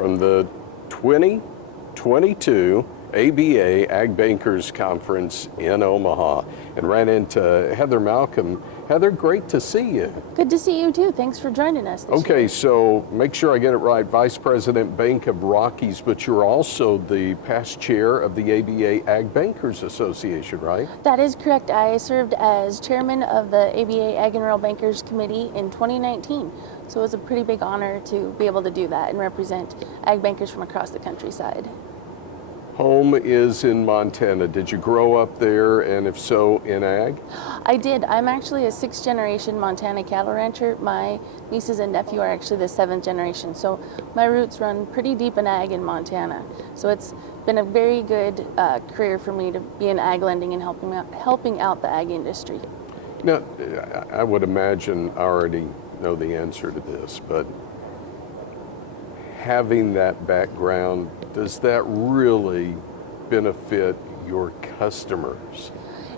from the 2022 ABA Ag Bankers Conference in Omaha and ran into Heather Malcolm. Heather, great to see you. Good to see you too. Thanks for joining us this Okay, year. so make sure I get it right. Vice President Bank of Rockies, but you're also the past chair of the ABA Ag Bankers Association, right? That is correct. I served as chairman of the ABA Ag and Rural Bankers Committee in 2019. So it was a pretty big honor to be able to do that and represent ag bankers from across the countryside. Home is in Montana. Did you grow up there, and if so, in ag? I did. I'm actually a 6th generation Montana cattle rancher. My nieces and nephew are actually the 7th generation. So my roots run pretty deep in ag in Montana. So it's been a very good career for me to be in ag lending and helping out the ag industry. Now, I would imagine I already know the answer to this, but having that background, does that really benefit your customers?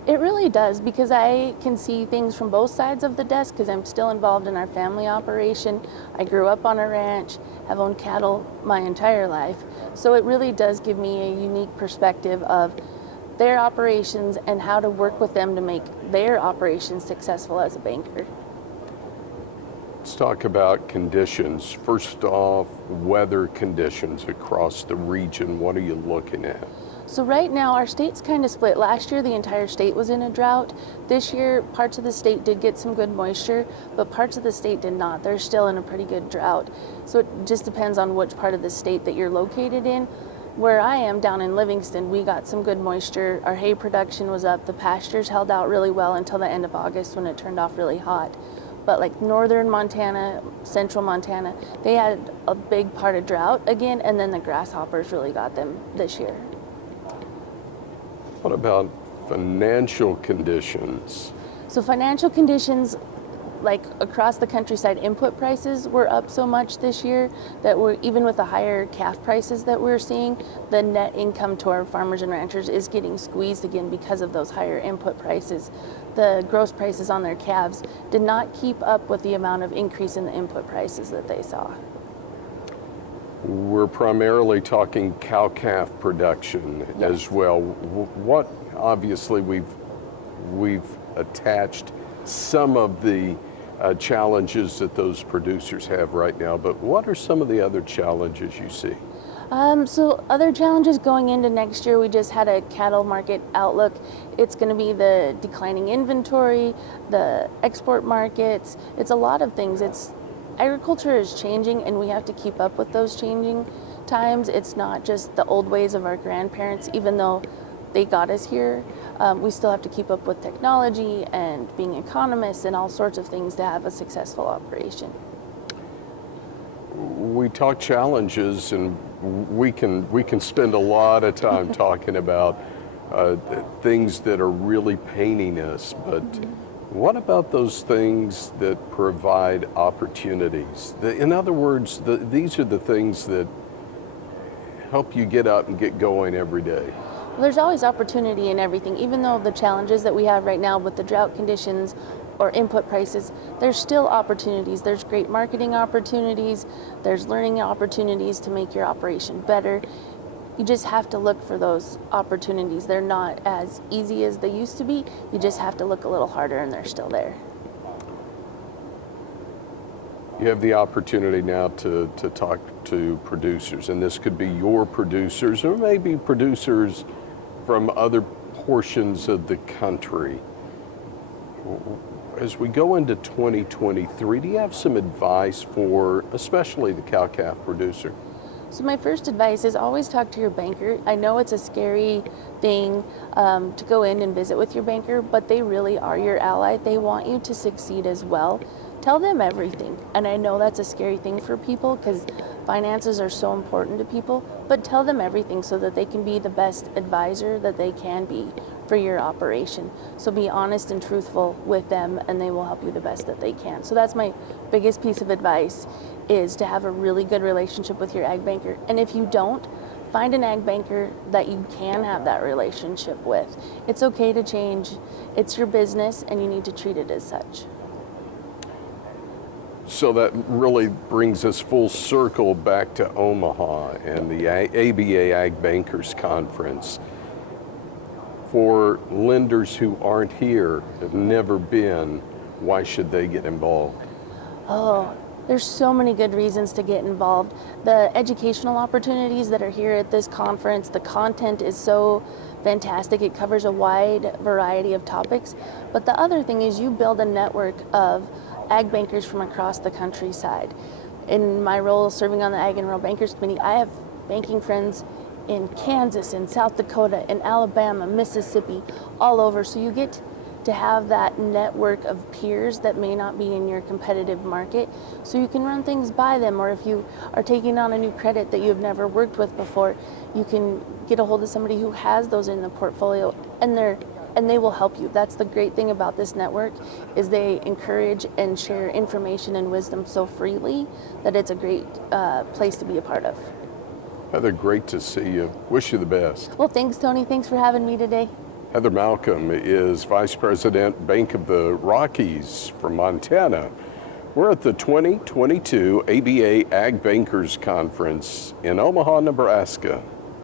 It really does, because I can see things from both sides of the desk because I'm still involved in our family operation. I grew up on a ranch, have owned cattle my entire life. So it really does give me a unique perspective of their operations and how to work with them to make their operations successful as a banker. Let's talk about conditions. First off, weather conditions across the region. What are you looking at? So right now our state's kind of split. Last year the entire state was in a drought. This year parts of the state did get some good moisture, but parts of the state did not. They're still in a pretty good drought. So it just depends on which part of the state that you're located in. Where I am down in Livingston, we got some good moisture. Our hay production was up. The pastures held out really well until the end of August when it turned off really hot. But like northern Montana, central Montana, they had a big part of drought again, and then the grasshoppers really got them this year. What about financial conditions? So financial conditions, like across the countryside, input prices were up so much this year that we're, even with the higher calf prices that we're seeing, the net income to our farmers and ranchers is getting squeezed again because of those higher input prices. The gross prices on their calves did not keep up with the amount of increase in the input prices that they saw. We're primarily talking cow-calf production as well. What, obviously, we've attached some of the challenges that those producers have right now, but what are some of the other challenges you see? So other challenges going into next year, we just had a cattle market outlook. It's going to be the declining inventory, the export markets. It's a lot of things. Agriculture is changing and we have to keep up with those changing times. It's not just the old ways of our grandparents, even though they got us here. We still have to keep up with technology and being economists and all sorts of things to have a successful operation. We talk challenges, and we can spend a lot of time talking about things that are really paining us, but what about those things that provide opportunities? In other words, these are the things that help you get up and get going every day. Well, there's always opportunity in everything. Even though the challenges that we have right now with the drought conditions or input prices, there's still opportunities. There's great marketing opportunities. There's learning opportunities to make your operation better. You just have to look for those opportunities. They're not as easy as they used to be. You just have to look a little harder and they're still there. You have the opportunity now to talk to producers, and this could be your producers or maybe producers from other portions of the country. As we go into 2023, do you have some advice for especially the cow-calf producer? So my first advice is always talk to your banker. I know it's a scary thing to go in and visit with your banker, but they really are your ally. They want you to succeed as well. Tell them everything. And I know that's a scary thing for people because finances are so important to people, but tell them everything so that they can be the best advisor that they can be for your operation. So be honest and truthful with them and they will help you the best that they can. So that's my biggest piece of advice, is to have a really good relationship with your ag banker. And if you don't, find an ag banker that you can have that relationship with. It's okay to change. It's your business and you need to treat it as such. So that really brings us full circle back to Omaha and the ABA Ag Bankers Conference. For lenders who aren't here, have never been, why should they get involved? Oh, there's so many good reasons to get involved. The educational opportunities that are here at this conference, the content is so fantastic. It covers a wide variety of topics. But the other thing is you build a network of ag bankers from across the countryside. In my role serving on the Ag and Rural Bankers Committee, I have banking friends in Kansas, in South Dakota, in Alabama, Mississippi, all over. So you get to have that network of peers that may not be in your competitive market, so you can run things by them, or if you are taking on a new credit that you've never worked with before, you can get a hold of somebody who has those in the portfolio, and they will help you. That's the great thing about this network, is they encourage and share information and wisdom so freely that it's a great place to be a part of. Heather, great to see you. Wish you the best. Well, thanks, Tony. Thanks for having me today. Heather Malcolm is Vice President, Bank of the Rockies from Montana. We're at the 2022 ABA Ag Bankers Conference in Omaha, Nebraska.